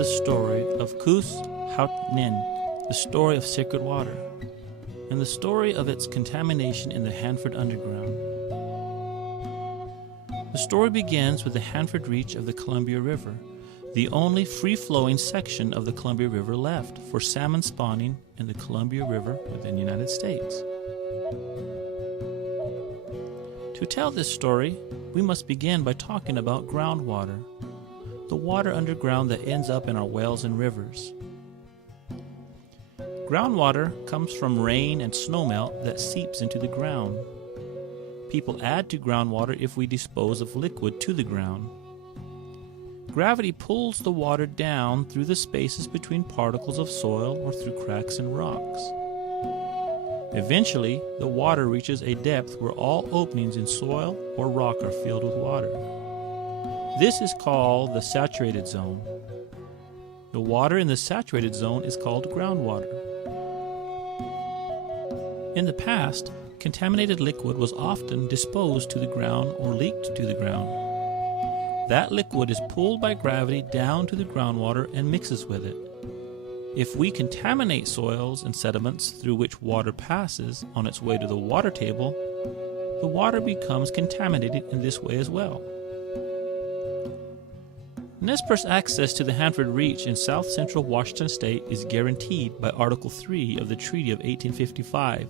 the story of Kus Haut Nin, the story of sacred water, and the story of its contamination in the Hanford Underground. The story begins with the Hanford Reach of the Columbia River, the only free-flowing section of the Columbia River left for salmon spawning in the Columbia River within the United States. To tell this story, we must begin by talking about groundwater, the water underground that ends up in our wells and rivers. Groundwater comes from rain and snowmelt that seeps into the ground. People add to groundwater if we dispose of liquid to the ground. Gravity pulls the water down through the spaces between particles of soil or through cracks in rocks. Eventually, the water reaches a depth where all openings in soil or rock are filled with water. This is called the saturated zone. The water in the saturated zone is called groundwater. In the past, contaminated liquid was often disposed to the ground or leaked to the ground. That liquid is pulled by gravity down to the groundwater and mixes with it. If we contaminate soils and sediments through which water passes on its way to the water table, the water becomes contaminated in this way as well. Nez Perce access to the Hanford Reach in south-central Washington state is guaranteed by Article 3 of the Treaty of 1855,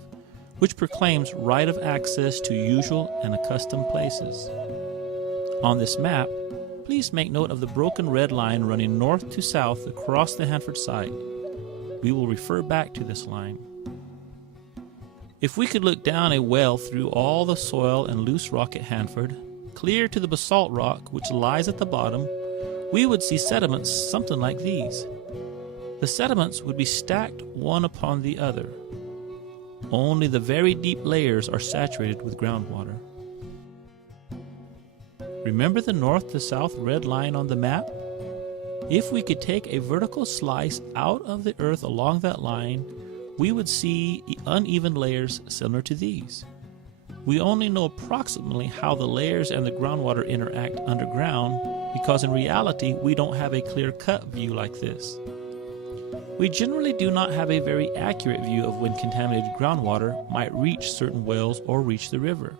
which proclaims right of access to usual and accustomed places. On this map, please make note of the broken red line running north to south across the Hanford site. We will refer back to this line. If we could look down a well through all the soil and loose rock at Hanford, clear to the basalt rock which lies at the bottom, we would see sediments something like these. The sediments would be stacked one upon the other. Only the very deep layers are saturated with groundwater. Remember the north to south red line on the map? If we could take a vertical slice out of the earth along that line, we would see uneven layers similar to these. We only know approximately how the layers and the groundwater interact underground because in reality we don't have a clear-cut view like this. We generally do not have a very accurate view of when contaminated groundwater might reach certain wells or reach the river.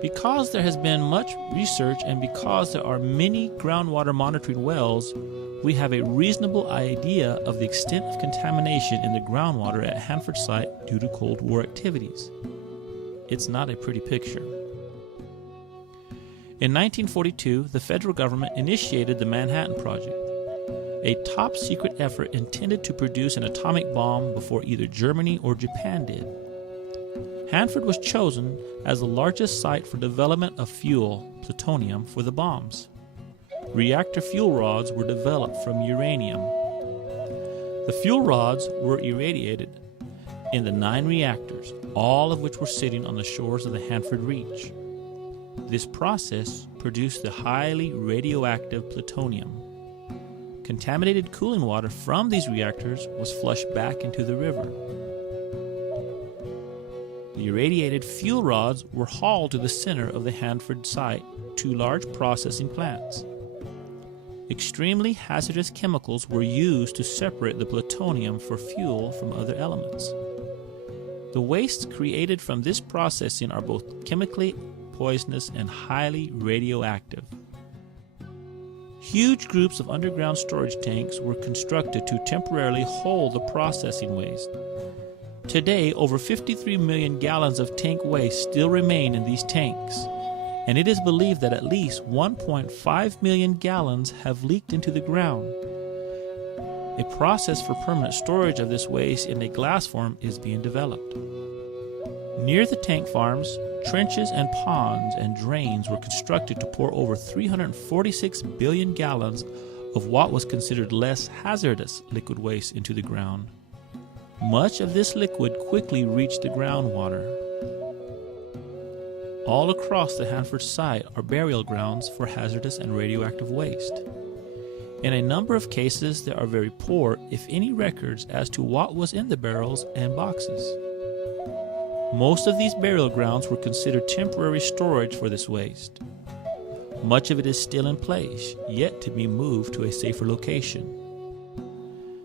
Because there has been much research and because there are many groundwater monitoring wells, we have a reasonable idea of the extent of contamination in the groundwater at Hanford site due to Cold War activities. It's not a pretty picture. In 1942, the federal government initiated the Manhattan Project, a top-secret effort intended to produce an atomic bomb before either Germany or Japan did. Hanford was chosen as the largest site for development of fuel, plutonium, for the bombs. Reactor fuel rods were developed from uranium. The fuel rods were irradiated in the 9 reactors, all of which were sitting on the shores of the Hanford Reach. This process produced the highly radioactive plutonium. Contaminated cooling water from these reactors was flushed back into the river. The irradiated fuel rods were hauled to the center of the Hanford site, 2 large processing plants. Extremely hazardous chemicals were used to separate the plutonium for fuel from other elements. The wastes created from this processing are both chemically poisonous and highly radioactive. Huge groups of underground storage tanks were constructed to temporarily hold the processing waste. Today, over 53 million gallons of tank waste still remain in these tanks, and it is believed that at least 1.5 million gallons have leaked into the ground. A process for permanent storage of this waste in a glass form is being developed. Near the tank farms, trenches and ponds and drains were constructed to pour over 346 billion gallons of what was considered less hazardous liquid waste into the ground. Much of this liquid quickly reached the groundwater. All across the Hanford site are burial grounds for hazardous and radioactive waste. In a number of cases, there are very poor, if any, records as to what was in the barrels and boxes. Most of these burial grounds were considered temporary storage for this waste. Much of it is still in place, yet to be moved to a safer location.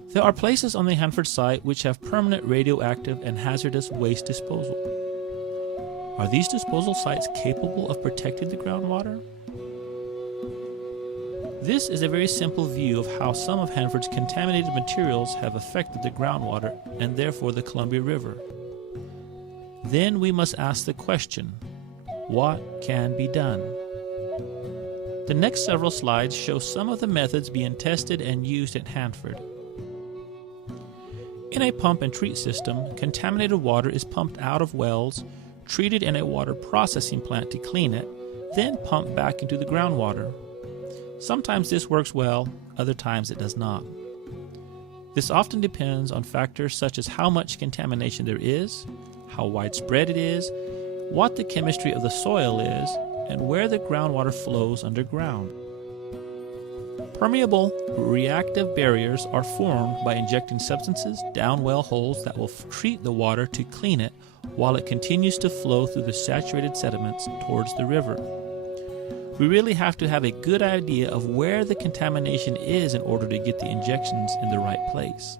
There are places on the Hanford site which have permanent radioactive and hazardous waste disposal. Are these disposal sites capable of protecting the groundwater? This is a very simple view of how some of Hanford's contaminated materials have affected the groundwater and therefore the Columbia River. Then we must ask the question, what can be done? The next several slides show some of the methods being tested and used at Hanford. In a pump and treat system, contaminated water is pumped out of wells, treated in a water processing plant to clean it, then pumped back into the groundwater. Sometimes this works well, other times it does not. This often depends on factors such as how much contamination there is, how widespread it is, what the chemistry of the soil is, and where the groundwater flows underground. Permeable reactive barriers are formed by injecting substances down well holes that will treat the water to clean it while it continues to flow through the saturated sediments towards the river. We really have to have a good idea of where the contamination is in order to get the injections in the right place.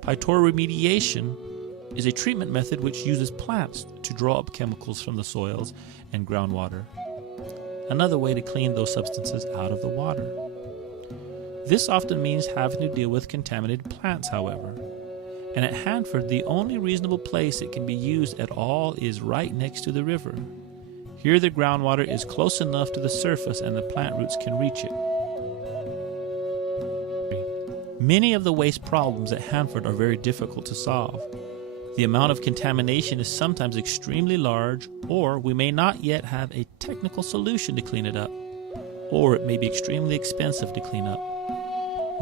Phytoremediation is a treatment method which uses plants to draw up chemicals from the soils and groundwater. Another way to clean those substances out of the water. This often means having to deal with contaminated plants, however. And at Hanford, the only reasonable place it can be used at all is right next to the river. Here the groundwater is close enough to the surface and the plant roots can reach it. Many of the waste problems at Hanford are very difficult to solve. The amount of contamination is sometimes extremely large, or we may not yet have a technical solution to clean it up, or it may be extremely expensive to clean up.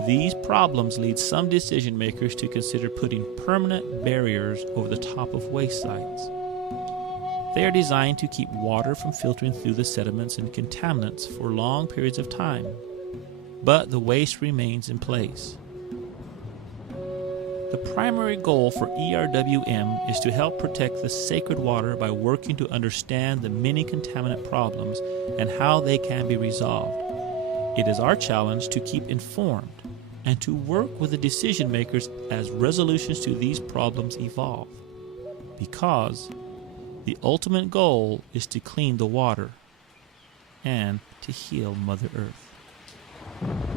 These problems lead some decision makers to consider putting permanent barriers over the top of waste sites. They are designed to keep water from filtering through the sediments and contaminants for long periods of time, but the waste remains in place. The primary goal for ERWM is to help protect the sacred water by working to understand the many contaminant problems and how they can be resolved. It is our challenge to keep informed and to work with the decision makers as resolutions to these problems evolve, because the ultimate goal is to clean the water and to heal Mother Earth.